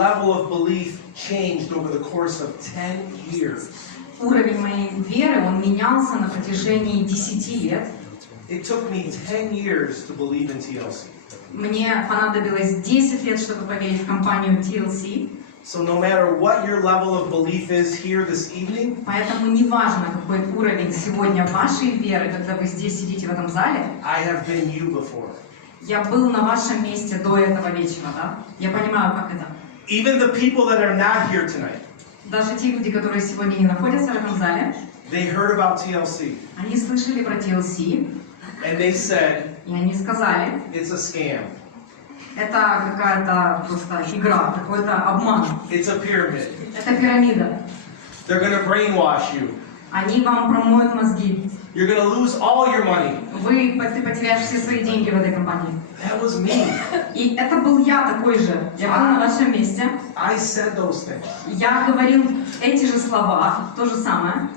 level of belief changed over the course of 10 years. Уровень моей веры, он менялся на протяжении 10 лет. It took me 10 years to believe in TLC. Мне понадобилось 10 лет, чтобы поверить в компанию TLC. So no matter what your level of belief is here this evening, Поэтому неважно, какой уровень сегодня вашей веры, когда вы здесь сидите в этом зале, I have been you before. я был на вашем месте до этого вечера, да? Я понимаю, как это. Even the people that are not here tonight, Даже те люди, которые сегодня не находятся в этом зале, they heard about TLC они слышали про TLC, and they said, и они сказали, it's a scam. это какая-то просто игра, какой-то обман. It's a pyramid. Это пирамида. They're going to brainwash you. Они вам промоют мозги. You're going to lose all your money. Ты потеряешь все свои деньги в этой компании. That was me. И это был я такой же. Я был на вашем месте. I said those things. Я говорил эти же слова, то же самое.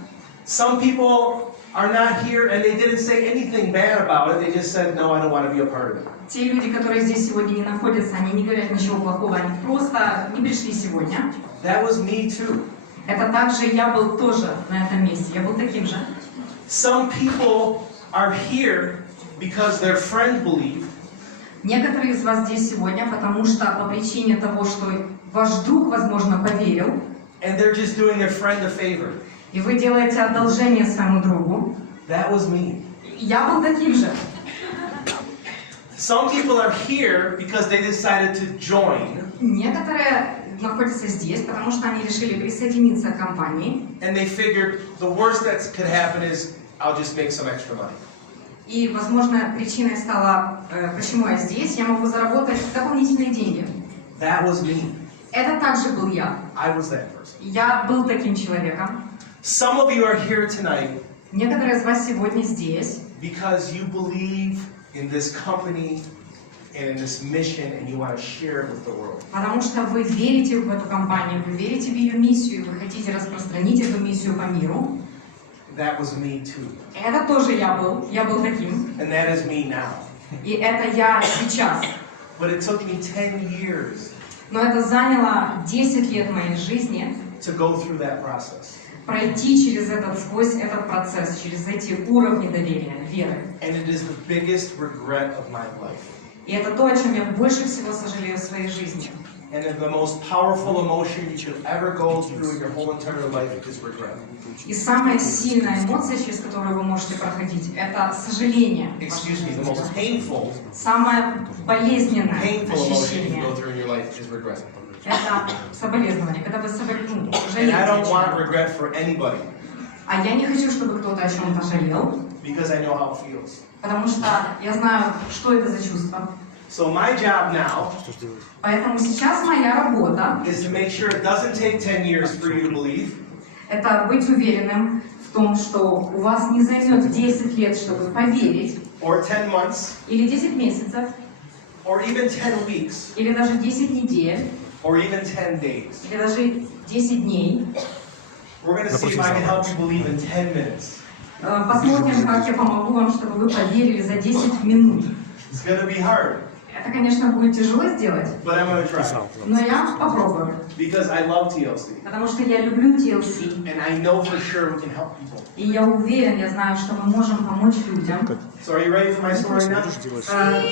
Some people are not here and they didn't say anything bad about it. They just said, no, I don't want to be a part of it. Те люди, которые здесь сегодня не находятся, они не говорят ничего плохого, они просто не пришли сегодня. That was me too. Это также я был тоже на этом месте. Я был таким же. Some people are here because their friend believed. Некоторые из вас здесь сегодня, потому что по причине того, что ваш друг, возможно, поверил, And they're just doing their friend a favor. и вы делаете одолжение своему другу. That was me. Я был таким же. Some people are here because they decided to join. Некоторые находятся здесь, потому что они решили присоединиться к компании. And they figured the worst that could happen is I'll just make some extra money. И, возможно, причиной стало, почему я здесь, я могу заработать дополнительные деньги. That was me. Это также был я. I was that person. Я был таким человеком. Some of you are here tonight Некоторые из вас сегодня здесь, because you believe in this company and in this mission and you want to share it with the world. потому что вы верите в эту компанию, вы верите в ее миссию, вы хотите распространить эту миссию по миру. That was me too. Это тоже я был таким. And that is me now. И это я сейчас. But it took me 10 years Но это заняло 10 лет моей жизни to go through that process. пройти сквозь этот процесс, через эти уровни доверия, веры. And it is the biggest regret of my life. И это то, о чем я больше всего сожалею в своей жизни. And the most powerful emotion you could ever go through in your whole entire life is regret. И самая сильная эмоция, через которую вы можете проходить, это сожаление. Excuse me, the most painful Самое болезненное emotion you ощущение go through in your life is regret. это соболезнование, когда вы And I don't want regret for anybody А я не хочу, чтобы кто-то о чем-то жалел, because I know how it feels. потому что я знаю, что это за чувство. So my job now Поэтому сейчас моя работа is to make sure it doesn't take 10 years for you to believe. это быть уверенным в том, что у вас не займет 10 лет, чтобы поверить, Or 10 months, или 10 месяцев, or even 10 weeks, или даже 10 недель, or even 10 days. или даже 10 дней. We're going to see if I can help you believe in 10 minutes. Посмотрим, как я помогу вам, чтобы вы поверили за 10 минут. It's going to be hard, Это, конечно, будет тяжело сделать, but I'm going to try. но я попробую. Because I love TLC. Потому что я люблю TLC. And I know for sure we can help people. И я уверен, я знаю, что мы можем помочь людям. So are you ready for my story now?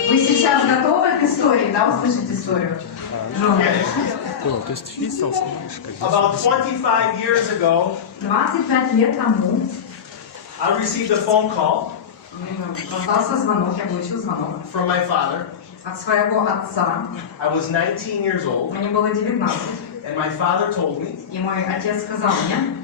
Вы сейчас готовы к истории, да, услышать историю? Джон. About 25 years ago, 25 лет тому I received a phone call раздался звонок, я получил звонок from my father. от своего отца. I was 19 years old, Мне было 19, and my father told me, и мой отец сказал мне: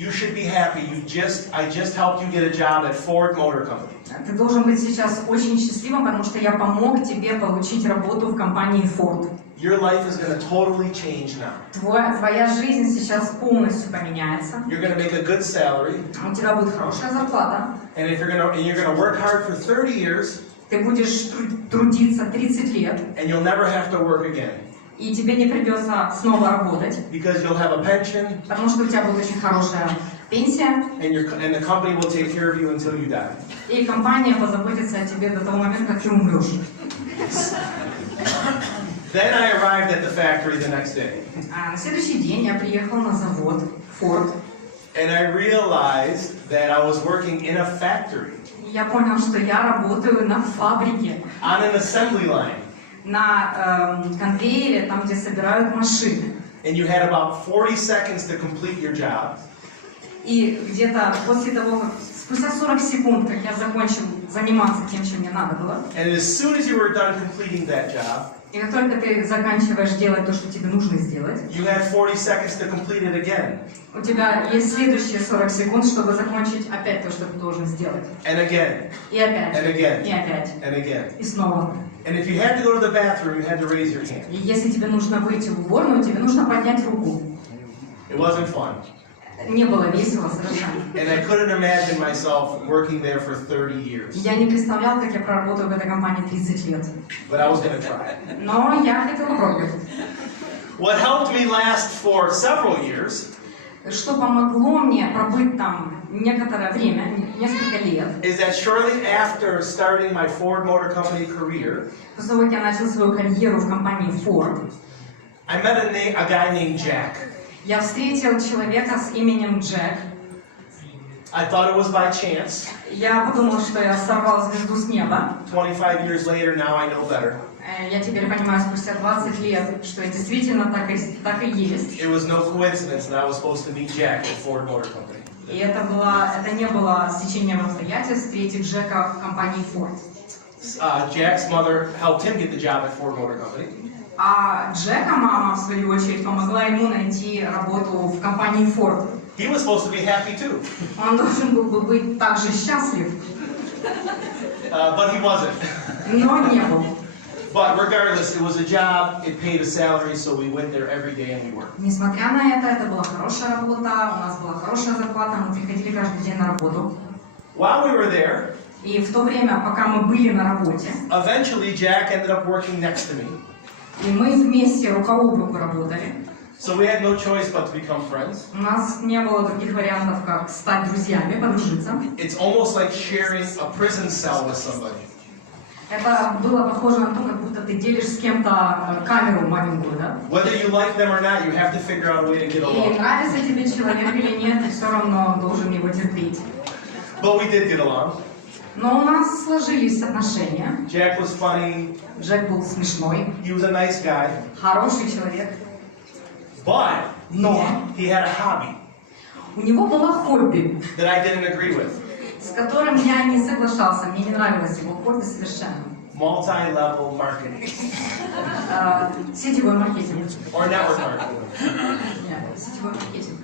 you should be happy. I just helped you get a job at Ford Motor Company. ты должен быть сейчас очень счастливым, потому что я помог тебе получить работу в компании Ford. Your life is going to totally change now. Твоя жизнь сейчас полностью поменяется. You're going to make a good salary, У тебя будет хорошая зарплата. and you're going to work hard for 30 years, Ты будешь трудиться 30 лет, and you'll never have to work again. и тебе не придется снова работать, Because you'll have a pension, потому что у тебя будет очень хорошая пенсия, and the company will take care of you until you die. и компания позаботится о тебе до того момента, как ты умрешь. Then I arrived at the factory the next day. На следующий день я приехал на завод Ford. And I realized that I was working in a factory. Я понял, что я работаю на фабрике. On an assembly line. На конвейере, там, где собирают машины. And you had about 40 seconds to complete your job. И где-то после того, как спустя 40 секунд, как я закончил заниматься тем, чем мне надо было, And as soon as you were done completing that job, и как только ты заканчиваешь делать то, что тебе нужно сделать, you had 40 seconds to complete it again. у тебя есть следующие 40 секунд, чтобы закончить опять то, что ты должен сделать. And again. И опять. And again. И опять. And again. И снова. And if you had to go to the bathroom, you had to raise your hand. И если тебе нужно выйти в уборную, тебе нужно поднять руку. It wasn't fun. Не было весело совершенно. And I couldn't imagine myself working there for 30 years. Я не представлял, как я проработаю в этой компании 30 лет. But I was going to try. Но я хотел попробовать. What helped me last for several years Что помогло мне пробыть там некоторое время, несколько лет. is that shortly after starting my Ford Motor Company career, После того, как я начал свою карьеру в компании Ford, I met a guy named Jack. я встретил человека с именем Джек. I thought it was by chance. Я подумал, что я сорвал звезду с неба. 25 years later, now I know better. Я теперь понимаю, спустя 20 лет, что действительно так и есть. It was no coincidence that I was supposed to meet Jack at Ford Motor Company. И это не было стечением обстоятельств встретить Джека в компании Ford. Jack's mother helped him get the job at Ford Motor Company. А Джека мама, в свою очередь, помогла ему найти работу в компании Ford. He was supposed to be happy too. Он должен был бы быть также счастлив, But he wasn't. но не был. But regardless, it was a job, it paid a salary, so we went there every day and we worked. Несмотря на это была хорошая работа, у нас была хорошая зарплата, мы приходили каждый день на работу. While we were there, И в то время, пока мы были на работе, eventually Jack ended up working next to me. и мы вместе рука об руку работали, So we had no choice but to become friends. у нас не было других вариантов, как стать друзьями, подружиться. It's almost like sharing a prison cell with somebody. Это было похоже на то, как будто ты делишь с кем-то камеру маленькую, да? Whether you like them or not, you have to figure out a way to get И along. нравится тебе человек или нет, ты все равно должен его терпеть. But we did get along. Но у нас сложились отношения. Jack was funny. Джек был смешной, He was a nice guy. хороший человек. But Но he had a hobby у него было хобби, that I didn't agree with. с которым я не соглашался, мне не нравилось его хобби совершенно. Multi-level marketing. Сетевой маркетинг. Or network marketing. Нет, сетевой маркетинг.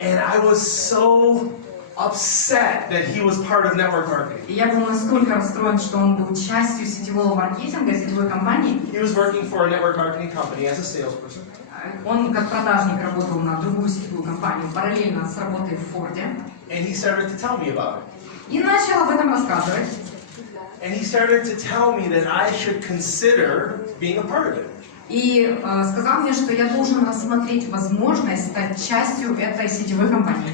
And I was so upset that he was part of network marketing. И я был настолько расстроен, что он был частью сетевого маркетинга, сетевой компании. He was working for a network marketing company as a salesperson. Он как продажник работал на другую сетевую компанию, параллельно с работой в Форде. And he started to tell me about it. И начал об этом рассказывать. And he started to tell me that I should consider being a part of it. И сказал мне, что я должен рассмотреть возможность стать частью этой сетевой компании.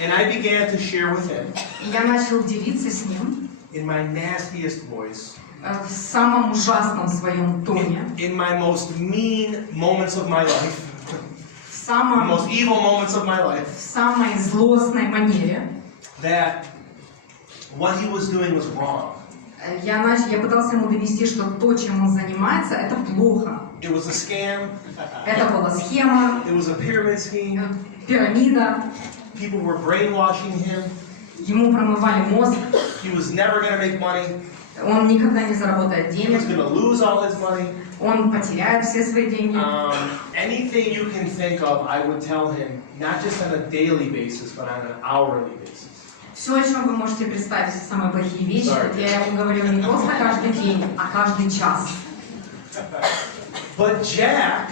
And I began to share with him, И я начал делиться с ним in my nastiest voice, в самом ужасном своем тоне, in my most mean moments of my life, в the самом, most evil moments of my life, в самой злостной манере. that what he was doing was wrong. Я пытался ему донести, что то, чем он занимается, это плохо. It was a scam. Это была схема, It was a pyramid scheme. пирамида. People were brainwashing him. Ему промывали мозг. He was never going to make money. Он никогда не заработает He денег. was going to lose all his money. Он потеряет все свои деньги. Anything you can think of, I would tell him, not just on a daily basis, but on an hourly basis. Все, о чем вы можете представить, самые плохие вещи, вот я ему говорила не просто каждый день, а каждый час. But Jack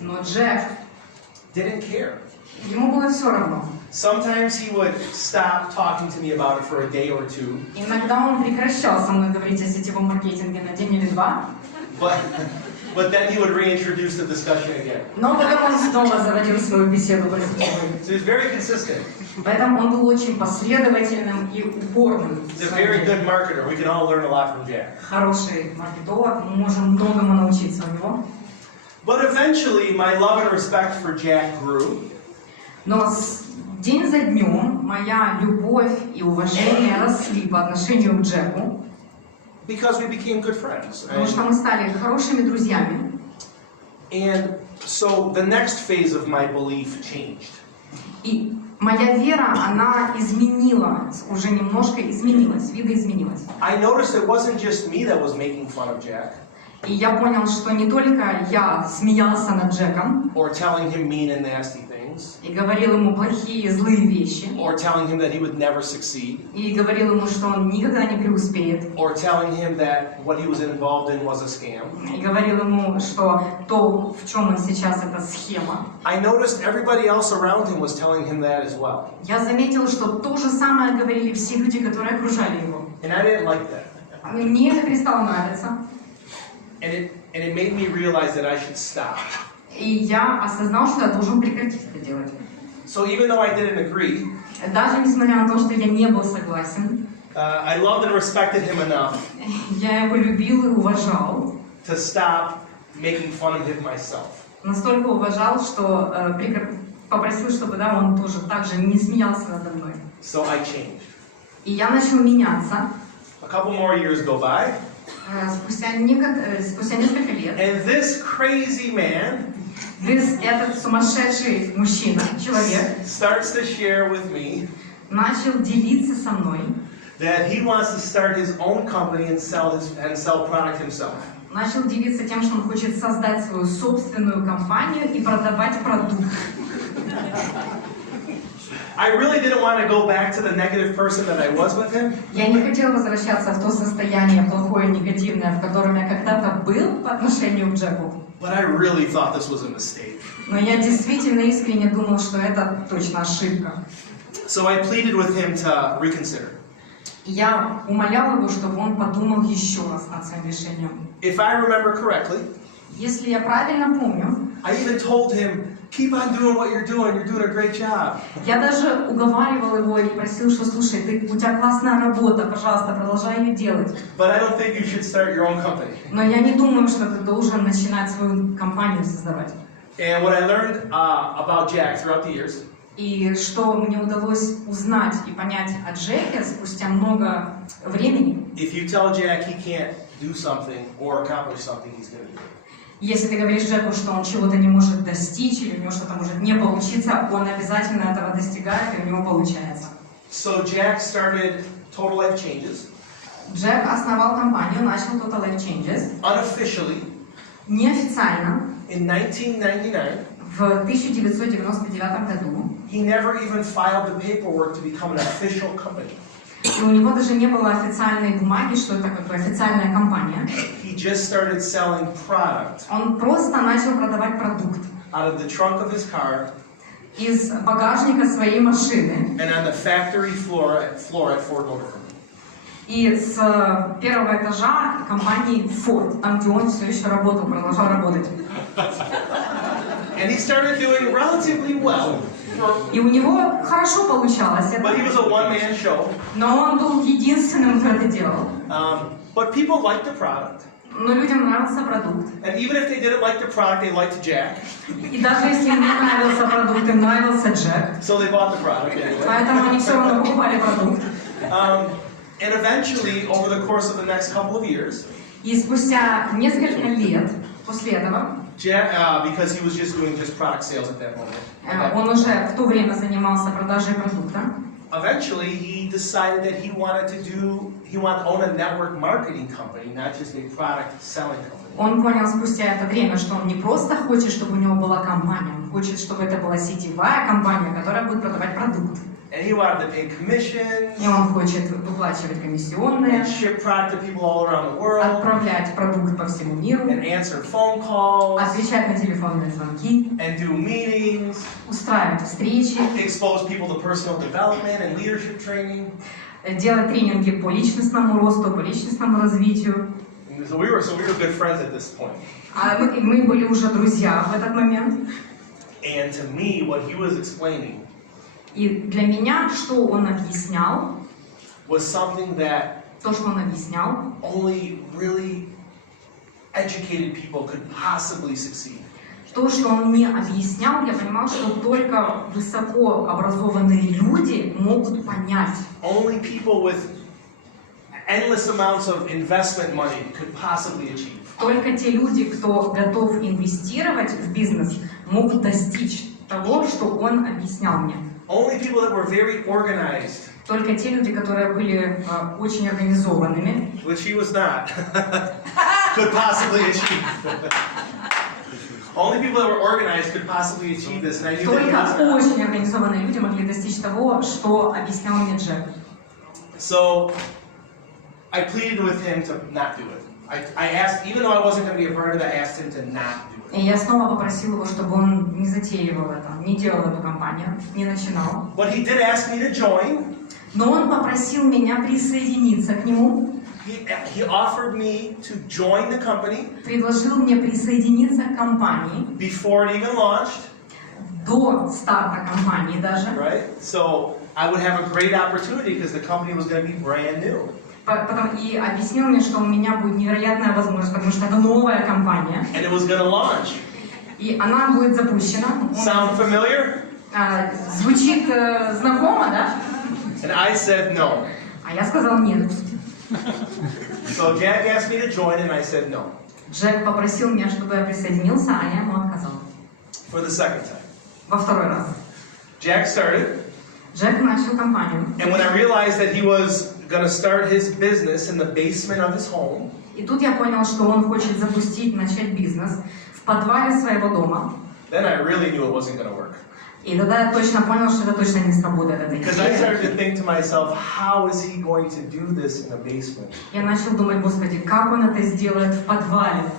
Но Джек, didn't care. ему было все равно. Sometimes he would stop talking to me about it for a day or two. Иногда он прекращал со мной говорить о сетевом маркетинге на день или два, But then he would reintroduce the discussion again. но потом он снова заводил свою беседу про сетевой. So he's very consistent. Поэтому он был очень последовательным и упорным. He's a very good marketer. We can all learn a lot from Jack. Хороший маркетолог, мы можем многому научиться у него. But eventually, my love and respect for Jack grew. Но день за днем моя любовь и уважение росли по отношению к Джеку, Because we became good friends. потому что мы стали хорошими друзьями. And so the next phase of my belief changed. И моя вера, она изменилась, уже немножко изменилась, видоизменилась. I noticed it wasn't just me that was making fun of Jack. И я понял, что не только я смеялся над Джеком Or telling him mean and nasty things. и говорил ему плохие, злые вещи, Or telling him that he would never succeed. и говорил ему, что он никогда не преуспеет, Or telling him that what he was involved in was a scam. и говорил ему, что то, в чем он сейчас, это схема. I noticed everybody else around him was telling him that as well. Я заметил, что то же самое говорили все люди, которые окружали его. And I didn't like that. Мне это перестало нравиться. And it made me realize that I should stop. И я осознал, что я должен прекратить это делать. So even though I didn't agree, Даже несмотря на то, что я не был согласен, I loved and respected him enough я его любил и уважал. to stop making fun of him myself. Настолько уважал, что попросил, чтобы он тоже так же не смеялся надо мной. So I changed. И я начал меняться. A couple more years go by, Спустя несколько лет and this crazy man этот сумасшедший мужчина, человек, starts to share with me начал делиться со мной, that he wants to start his own company and sell product himself. начал делиться тем, что он хочет создать свою собственную компанию и продавать продукт. I really didn't want to go back to the negative person that I was with him. Я не хотел возвращаться в то состояние плохое, негативное, в котором я когда-то был по отношению к Джеку. But I really thought this was a mistake. Но я действительно искренне думал, что это точно ошибка. So I pleaded with him to reconsider. И я умолял его, чтобы он подумал еще раз над своим решением. If I remember correctly, Если я правильно помню, I even told him, keep on doing what you're doing a great job. я даже уговаривал его и просил, что слушай, у тебя классная работа, пожалуйста, продолжай ее делать. But I don't think you should start your own company. Но я не думаю, что ты должен начинать свою компанию создавать. And what I learned about Jack throughout the years, И что мне удалось узнать и понять о Джеке спустя много времени, if you tell Jack he can't do something or accomplish something, he's going to do it. если ты говоришь Джеку, что он чего-то не может достичь или у него что-то может не получиться, он обязательно этого достигает и у него получается. So Jack started Total Life Changes. Джек основал компанию, начал Total Life Changes Unofficially, неофициально in 1999, в 1999 году. he never even filed the paperwork to become an official company. И у него даже не было официальной бумаги, что это как бы официальная компания. He just started selling product Он просто начал продавать продукт out of the trunk of his car из багажника своей машины and on the factory floor at Ford Motor Company. и с первого этажа компании Ford, там, где он все еще работал, продолжал работать. And he started doing relatively well. И у него хорошо получалось это, But he was a one-man show. но он был единственным, кто это делал. But people liked the product. Но людям нравился продукт. And even if they didn't like the product, they liked Jack. И даже если им не нравился продукт, им нравился Джек. So they bought the product anyway. Поэтому они все равно покупали продукт. And eventually, over the course of the next couple of years, И спустя несколько лет после этого, Jack, because he was just doing product sales at that moment. он уже в то время занимался продажей продукта. Eventually, he decided that he wanted to own a network marketing company, not just a product selling company. Он понял спустя это время, что он не просто хочет, чтобы у него была компания, он хочет, чтобы это была сетевая компания, которая будет продавать продукт. And he wanted to pay commissions, И он хочет выплачивать комиссионные, and ship product to people all around the world, отправлять продукт по всему миру, and answer phone calls, отвечать на телефонные звонки, and do meetings, устраивать встречи, expose people to personal development and leadership training. делать тренинги по личностному росту, по личностному развитию. So we were good friends at this point. А мы были уже друзья в этот момент. And to me, what he was explaining И для меня, что он объяснял, was something that то, что он объяснял, only really educated people could possibly succeed. То, что он мне объяснял, я понимал, что только высокообразованные люди могут понять. Only people with endless amounts of investment money could possibly achieve. Только те люди, кто готов инвестировать в бизнес, могут достичь того, что он объяснял мне. Only people that were very organized. Только те люди, которые были очень организованными, Which he was not, could possibly achieve. Only people that were organized could possibly achieve this, and I knew that he was только not. очень организованные люди могли достичь того, что объяснял мне Джек. So I pleaded with him to not do it. I asked, even though I wasn't going to be a part of it, I asked him to not do it. И я снова попросил его, чтобы он не затеивал это, не делал эту компанию, не начинал. But he did ask me to join. Но он попросил меня присоединиться к нему. He offered me to join the company Предложил мне присоединиться к компании before it even launched. до старта компании даже. Right? So I would have a great opportunity because the company was going to be brand new. И объяснил мне, что у меня будет невероятная возможность, потому что это новая компания. And it was going to launch. И она будет запущена. Sound familiar? Звучит знакомо, да? And I said no. А я сказал нет. So Jack asked me to join and I said no. Джек попросил меня, чтобы я присоединился, а я ему отказал. For the second time. Во второй раз. Jack started. Джек начал компанию. And when I realized that he was going to start his business in the basement of his home, И тут я понял, что он хочет начать бизнес в подвале своего дома. then I really knew it wasn't going to work. И тогда я точно понял, что это точно не сработает. Because I started to think to myself, how is he going to do this in the basement? Я начал думать, Господи, как он это сделает в подвале?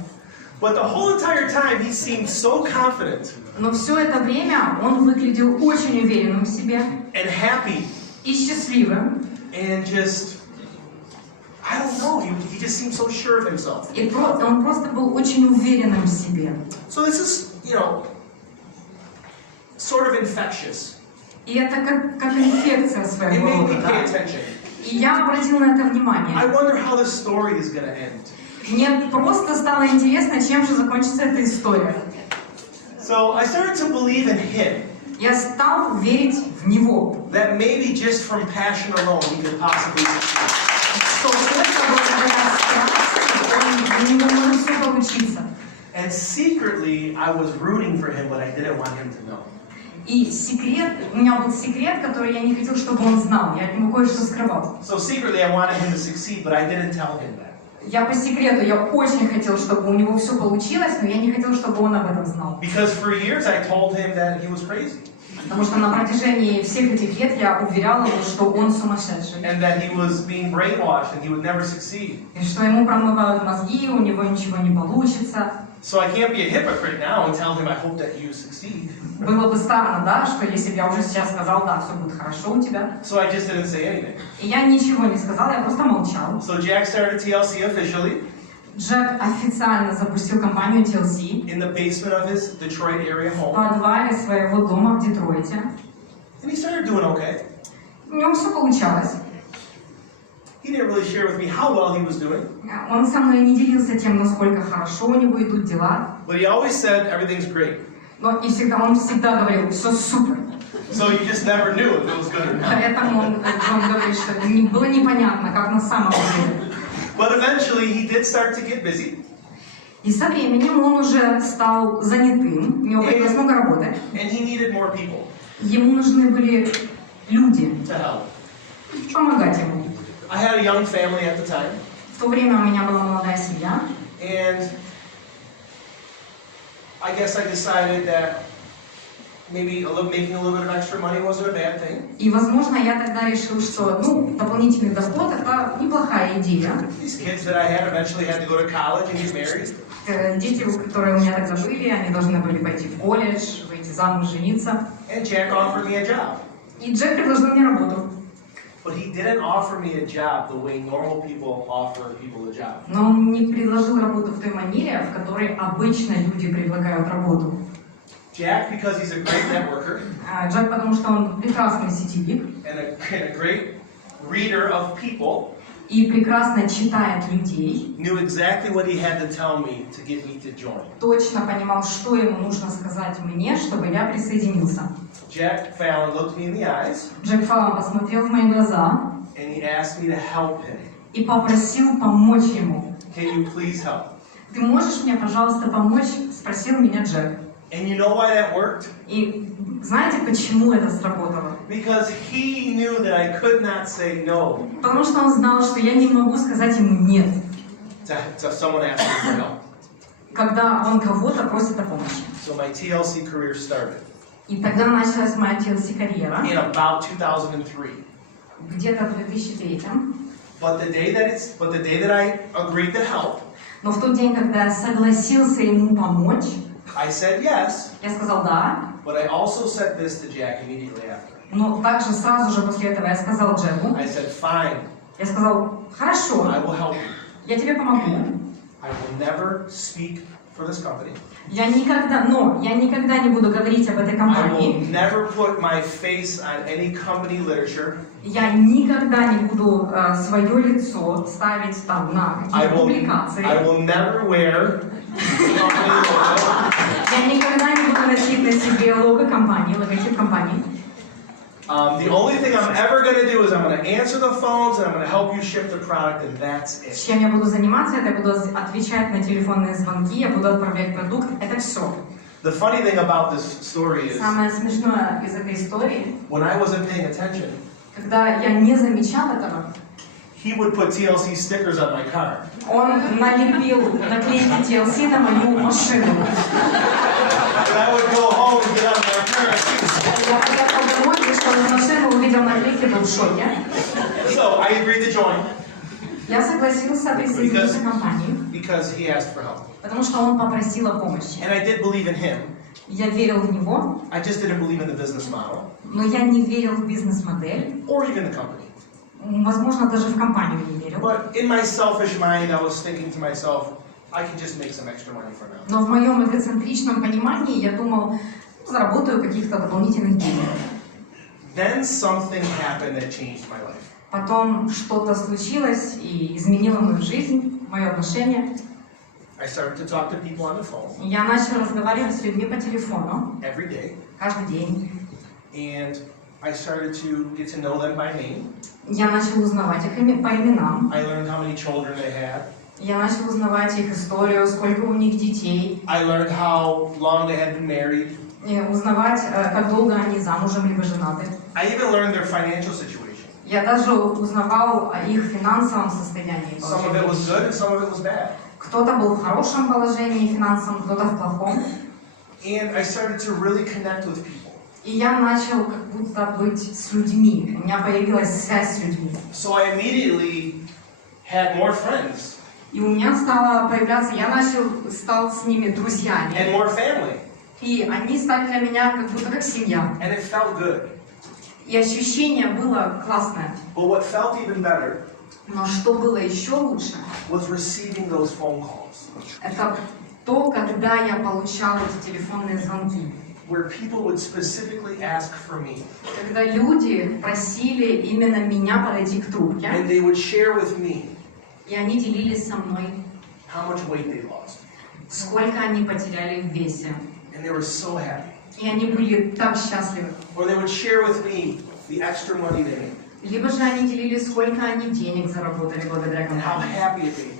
But the whole entire time he seemed so confident Но все это время он выглядел очень уверенным в себе and happy и счастливым. and just, I don't know, he just seemed so sure of himself. И он просто был очень уверенным в себе. So this is, sort of infectious. И это как инфекция It своего made рода. me pay attention. И я обратил на это внимание. I wonder how this story is going to end. Мне просто стало интересно, чем же закончится эта история. So I started to believe in him. Я стал верить в него. That maybe just from passion alone he could possibly succeed. Что только благодаря страсти у него может все получиться. And secretly I was rooting for him, but I didn't want him to know. И у меня был секрет, который я не хотел, чтобы он знал. Я от него кое-что скрывал. So secretly I wanted him to succeed, but I didn't tell him that. Я по секрету, я очень хотел, чтобы у него все получилось, но я не хотел, чтобы он об этом знал. Because for years I told him that he was crazy. Потому что на протяжении всех этих лет я уверял его, что он сумасшедший. And that he was being brainwashed and he would never succeed. И что ему промывают мозги, у него ничего не получится. So I can't be a hypocrite now and tell him I hope that you succeed. Было бы странно, да, что если бы я уже сейчас сказал, да, все будет хорошо у тебя. So I just didn't say anything. И я ничего не сказал, я просто молчал. So Jack started TLC officially. Джек официально запустил компанию TLC In the basement of his Detroit area в home. подвале своего дома в Детройте. And he started doing okay. У него все получалось. He didn't really share with me how well he was doing. Он со мной не делился тем, насколько хорошо у него идут дела. But he always said everything's great. Но он всегда говорил, все супер. So you just never knew if it was good or not. Поэтому Джон говорит, что было непонятно, как на самом деле. But eventually he did start to get busy. И со временем он уже стал занятым, у него появилось много работы. And he needed more people Ему нужны были люди, to help. помогать ему. I had a young family at the time. В то время у меня была молодая семья. And I guess I decided that maybe making a little bit of extra money wasn't a bad thing. И, возможно, я тогда решил, что, дополнительный доход – это неплохая идея. These kids that I had eventually had to go to college and get married. Дети, которые у меня тогда были, они должны были пойти в колледж, выйти замуж, жениться. And Jack offered me a job. И Джек предложил мне работу. But he didn't offer me a job the way normal people offer people a job. Но он не предложил работу в той манере, в которой обычно люди предлагают работу. Jack, because he's a great networker. Джек, потому что он прекрасный сетевик. And a great reader of people. и прекрасно читает людей, knew exactly what he had to tell me to get me to join. точно понимал, что ему нужно сказать мне, чтобы я присоединился. Jack Fallon looked me in the eyes Джек Фэллон посмотрел в мои глаза and he asked me to help him. и попросил помочь ему. Can you please help? Ты можешь мне, пожалуйста, помочь? Спросил меня Джек. And you know why that worked? И знаете, почему это сработало? Because he knew that I could not say no Потому что он знал, что я не могу сказать ему «нет», to someone asking for help. когда он кого-то просит о помощи. So my TLC career started И тогда началась моя TLC-карьера, in about 2003. где-то в 2003. But the day that I agreed to help, Но в тот день, когда я согласился ему помочь, I said yes, я сказал «да», but I also said this to Jack immediately after. но также сразу же после этого я сказал Джеку, I said, fine, я сказал «хорошо, I will help you. я тебе помогу». I will never speak for this company. Я никогда не буду говорить об этой I will компании. never put my face on any company literature. Я никогда не буду свое лицо ставить там на I какие-то публикации. will never wear company logo. Я никогда не буду носить на себе лого компании, логотип компании. The only thing I'm ever going to do is I'm going to answer the phones and I'm going to help you ship the product, and that's it. Чем я буду заниматься, это я буду отвечать на телефонные звонки, я буду отправлять продукт, это все. The funny thing about this story is, Самое смешное из этой истории, when I wasn't paying attention, когда я не замечал этого, he would put TLC stickers on my car. он налепил наклейки TLC на мою машину. And I would go home and get out of my car and see. Я приехал домой, вышел из машины, увидел наклейки, был в шоке. So I agreed to join Я согласился присоединиться к компании, because he asked for help. потому что он попросил о помощи. And I did believe in him. Я верил в него, I just didn't believe in the business model но я не верил в бизнес-модель. or even the company. Возможно, даже в компанию не верил. But in my selfish mind, I was thinking to myself, I can just make some extra money for now. Но в моем эгоцентричном понимании я думал, заработаю каких-то дополнительных денег. Then something happened that changed my life. Потом что-то случилось и изменило мою жизнь, мое отношение. I started to talk to people on the phone Я начал разговаривать с людьми по телефону every day, каждый день. and I started to get to know them by name. Я начал узнавать их по именам. I learned how many children they had. Я начал узнавать их историю, сколько у них детей. I learned how long they had been married. И узнавать, как долго они замужем либо женаты. I even learned their financial situation. Я даже узнавал о их финансовом состоянии. Some of it was good and some of it was bad. Кто-то был в хорошем положении финансовом, кто-то в плохом. And I started to really connect with people. И я начал как будто быть с людьми. У меня появилась связь с людьми. So I immediately had more friends И у меня стало появляться, стал с ними друзьями. and more family. И они стали для меня как будто как семья. And it felt good. И ощущение было классное. But what felt even better Но что было еще лучше, was receiving those phone calls это то, когда я получала эти телефонные звонки. where people would specifically ask for me. Когда люди просили именно меня подойти к трубке, And they would share with me и они делились со мной, how much weight they lost. сколько они потеряли в весе. And they were so happy. И они были так счастливы. Or they would share with me the extra money they made Либо же они делились, сколько они денег заработали благодаря and how компании. happy it made them.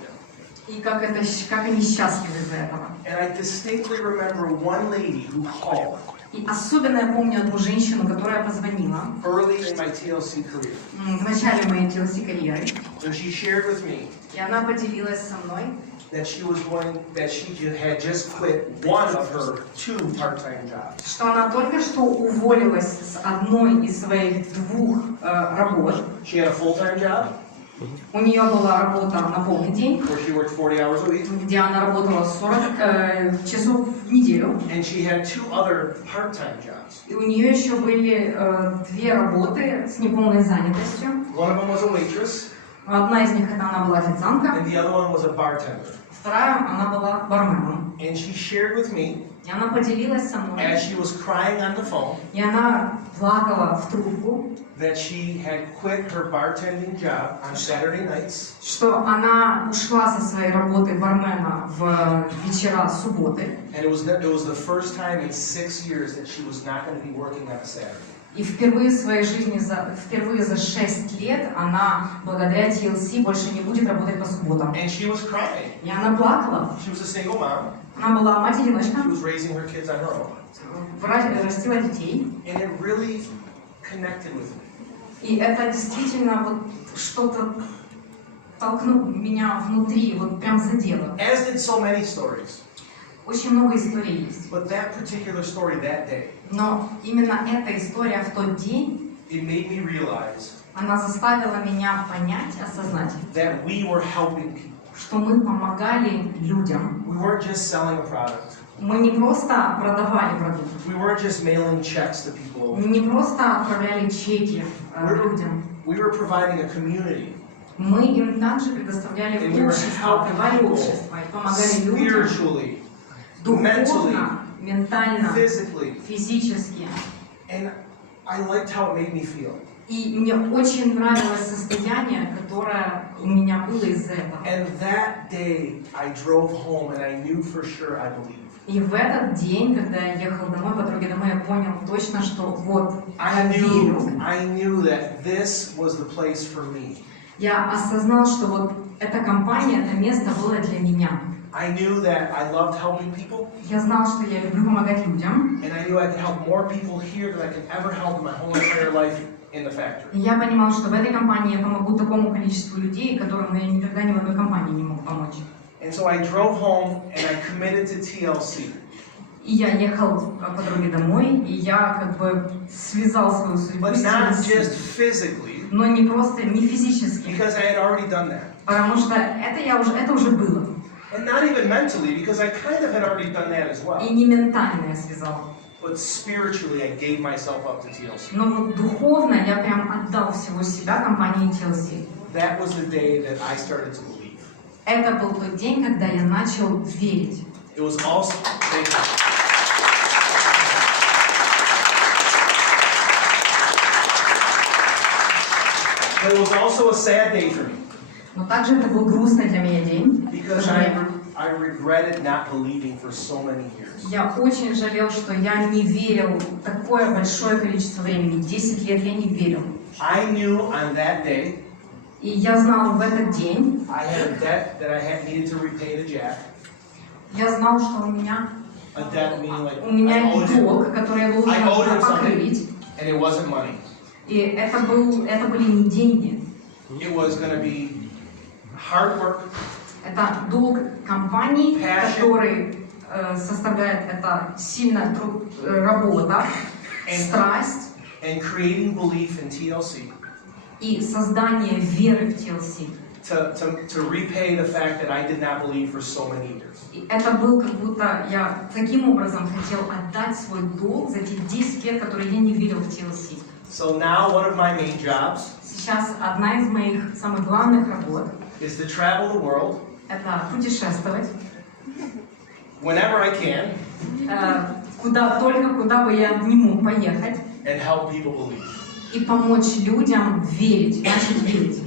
И как они счастливы из-за этого. And I distinctly remember one lady who called И особенно я помню одну женщину, которая позвонила early in my TLC career. в начале моей TLC-карьеры. And she shared with me И она поделилась со мной, that she had just quit one of her 2 part-time jobs. что она только что уволилась с одной из своих 2 работ. She had a full-time job У нее была работа на полный день, where she worked 40 hours a week, где она работала 40 часов в неделю. and she had 2 other part-time jobs. И у нее еще были 2 работы с неполной занятостью. One of them was a waitress, Одна из них она была официантка, and the other one was a bartender. Вторая, она была барменом. And she shared with me, И она поделилась со мной. as she was crying on the phone, И она плакала в трубку, that she had quit her bartending job on Saturday nights. что она ушла со своей работы бармена в вечера субботы. And it was the first time in 6 years that she was not going to be working on a Saturday. И впервые в своей жизни, впервые за 6 лет, она, благодаря TLC, больше не будет работать по субботам. And she was crying. И она плакала. She was a single mom. Она была мать-одиночка, She was raising her kids on her own. растила детей. And it really connected with me. И это действительно вот что-то толкнуло меня внутри, вот прям задело. As did so many stories. Очень много историй есть. But that particular story that day, Но именно эта история в тот день, it made me realize она заставила меня понять, осознать, that we were helping people. что мы помогали людям. We weren't just selling a product. Мы не просто продавали продукт, We weren't just mailing checks to people. не просто отправляли чеки людям. We were providing a community. Мы им также предоставляли общество, открывали общество и помогали людям Spiritually, духовно, ментально, physically. физически. And I liked how it made me feel. И мне очень нравилось состояние, которое у меня было из-за этого. And that day I drove home and I knew for sure I believed. И в этот день, когда я ехал домой, по дороге домой, я понял точно, что вот я I верю. knew that this was the place for me. Я осознал, что вот эта компания, это место было для меня. I knew that I loved helping people. Я знал, что я люблю помогать людям. And I knew I could help more people here than I could ever help in my whole entire life in the factory. И я понимал, что в этой компании я помогу такому количеству людей, которым я никогда ни в одной компании не мог помочь. And so I drove home and I committed to TLC. И я ехал по дороге домой, и я как бы связал свою судьбу But с not TLC. just physically, Но не просто, не физически, because I had already done that. потому что это уже было. And not even mentally, because I kind of had already done that as well. И не ментально я связал. But spiritually, I gave myself up to TLC. Но вот духовно я прям отдал всего себя компании TLC. That was the day that I started to believe. Это был тот день, когда я начал верить. It was also, thank you. But it was also a sad day for me. Но также это был грустный для меня день. Because I regretted not believing for so many years. Я очень жалел, что я не верил такое большое количество времени. 10 лет я не верил. I knew on that day И я знал в этот день, I had a debt that I had needed to repay to Jack. я знал, что у меня A debt meaning like есть I owed him, долг, который я I owed должен him покрыть. something, and it wasn't money. И это были не деньги. It was going to be hard work, Это долг компании, Passion. который составляет это сильная работа, страсть and creating belief in TLC и создание веры в TLC. to repay the fact that I did not believe for so many years. И это был как будто я таким образом хотел отдать свой долг за те 10 лет, которые я не верил в TLC. So now one of my main jobs Сейчас одна из моих самых главных работ is to travel the world – это путешествовать, whenever I can куда бы я не мог поехать, and help people believe. и помочь людям верить, начать верить.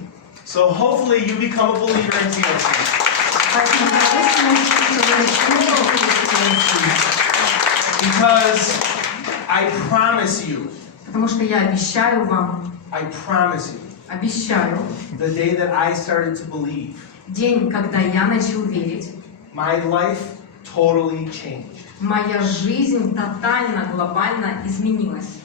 So hopefully you become a believer in TLC. Because I promise you, Потому что я обещаю вам, I promise you, обещаю, the day that I started to believe, день, когда я начал верить, my life totally changed. моя жизнь тотально, глобально изменилась.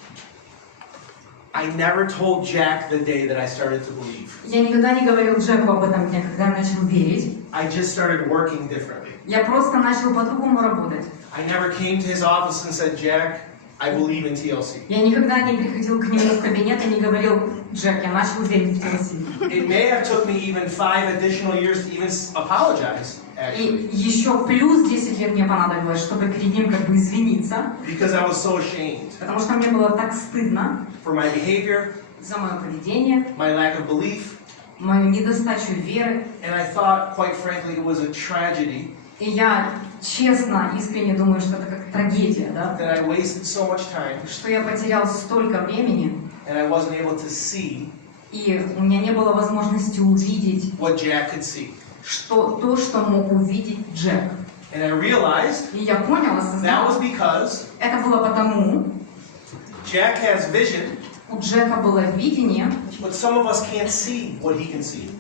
I never told Jack the day that I started to believe. Я никогда не говорил Джеку об этом дне, когда я начал верить. I just started working differently. Я просто начал по-другому работать. I never came to his office and said, Jack, I believe in TLC. Я никогда не приходил к нему в кабинет и не говорил, Джек, я начал верить в TLC. It may have took me even 5 additional years to even apologize, И actually. еще плюс 10 лет мне понадобилось, чтобы перед ним как бы извиниться. Because I was so ashamed Потому что мне было так стыдно for my behavior, за мое поведение, my lack of belief, мою недостачу веры. And I thought, quite frankly, it was a tragedy И я честно, искренне думаю, что это как трагедия, да? that I wasted so much time Что я потерял столько времени, and I wasn't able to see и у меня не было возможности увидеть what Jack could see. то, что мог увидеть Джек. And I realized И я понял, that осознал, was because это было потому, Jack has vision, у Джека было видение, but some of us can't see what he can see.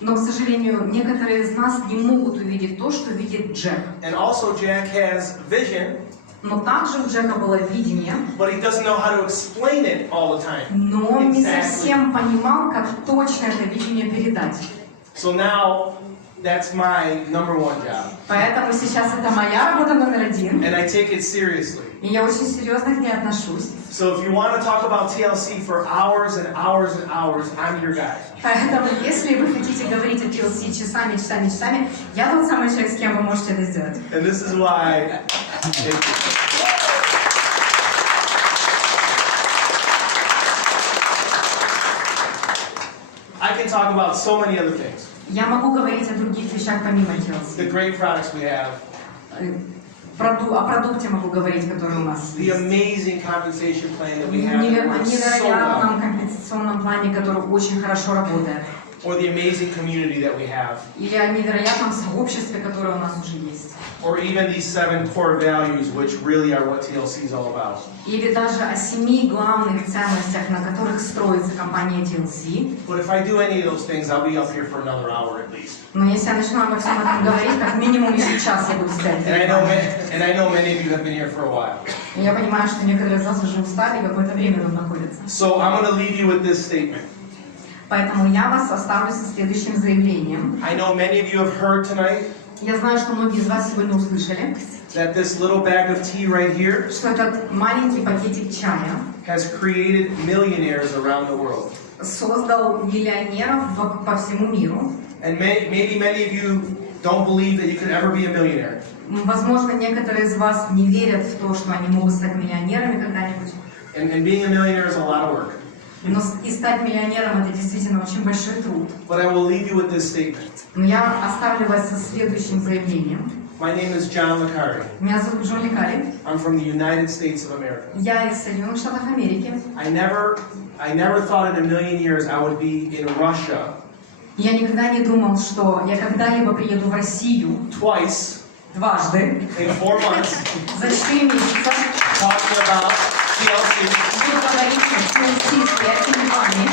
но, к сожалению, некоторые из нас не могут увидеть то, что видит Джек. And also Jack has vision, Но также у Джека было видение, but he doesn't know how to explain it all the time. но он не Exactly. совсем понимал, как точно это видение передать. So now that's my number one job. Поэтому сейчас это моя работа номер один, And I take it seriously. и я очень серьезно к ней отношусь. So if you want to talk about TLC for hours and hours and hours, I'm your guy. Поэтому, если вы хотите говорить о TLC часами, часами, часами, я тот самый человек, с кем вы можете это сделать. And this is why. I can talk about so many other things. Я могу говорить о других вещах помимо The TLC. great products we have, О продукте могу говорить, который у нас the есть. amazing compensation plan that О we have that works so well, невероятном компенсационном плане, который очень хорошо работает. or the amazing community that we have, Или о невероятном сообществе, которое у нас уже есть. or even these 7 core values, which really are what TLC is all about. Или даже о 7 главных ценностях, на которых строится компания TLC. But if I do any of those things, I'll be up here for another hour at least. Но если я начну обо всем этом говорить, как минимум еще час я буду сидеть. And I know many of you have been here for a while. И я понимаю, что некоторые из вас уже устали и какое-то время тут находятся. So I'm going to leave you with this statement. Поэтому я вас оставлю со следующим заявлением. I know many of you have heard tonight Я знаю, что многие из вас сегодня услышали, that this little bag of tea right here что этот маленький пакетик чая has created millionaires around the world. создал миллионеров по всему миру. And maybe many of you don't believe that you could ever be a millionaire. Возможно, некоторые из вас не верят в то, что они могут стать миллионерами когда-нибудь. And being a millionaire is a lot of work. Но и стать миллионером — это действительно очень большой труд. But I will leave you with this statement. Но я оставлю вас со следующим заявлением. My name is John Lикари. Меня зовут Джон Ликари. I'm from the United States of America. Я из Соединенных Штатов Америки. I never thought in a million years I would be in Russia Я никогда не думал, что я когда-либо приеду в Россию twice дважды in 4 months за 4 месяца. talking about TLC. Буду говорить о TLC с этими вами.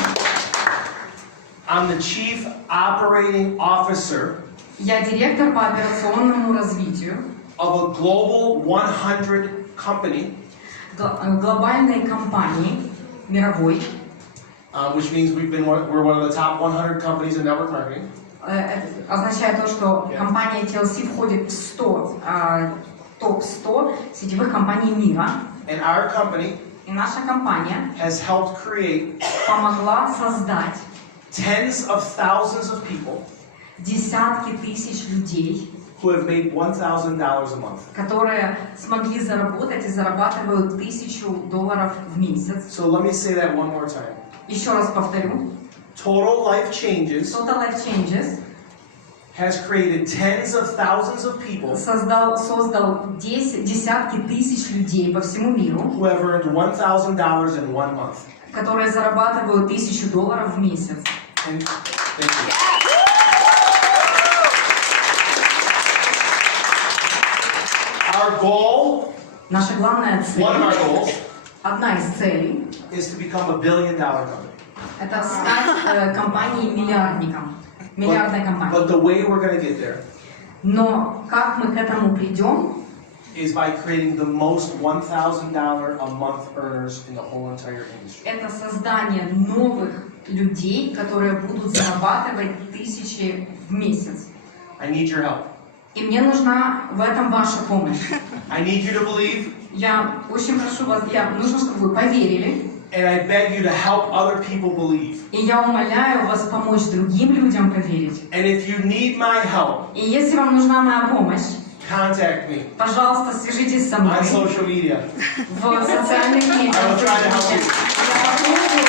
I'm the Chief Operating Officer Я директор по операционному развитию of a global 100 company, глобальной компании, мировой. which means we're one of the top 100 companies in network marketing. Это означает то, что компания TLC входит в топ-100 сетевых компаний мира. And our company И наша компания has helped create помогла создать tens of thousands of people десятки тысяч людей, who have made $1,000 a month. которые смогли заработать и зарабатывают $1000 в месяц. So let me say that one more time. Еще раз повторю. Total Life Changes Total Life Changes has created tens of thousands of people создал десятки тысяч людей по всему миру, who have earned $1,000 in 1 month. которые зарабатывают $1000 в месяц. And thank you. Our goal, Наша главная цель, one of our goals, одна из целей, is to become $1 billion company. это стать компанией миллиардником, миллиардной компанией. But the way we're going to get there Но как мы к этому придем? is by creating the most $1,000 a month earners in the whole entire industry. Это создание новых людей, которые будут зарабатывать $1000 в месяц. I need your help. И мне нужна в этом ваша помощь. I need you to believe, Я очень прошу вас, нужно, чтобы вы поверили. and I beg you to help other people believe. И я умоляю вас помочь другим людям поверить. And if you need my help, И если вам нужна моя помощь, contact me пожалуйста, свяжитесь со мной on social media. в социальных I will медиа. try to help you. Я попробую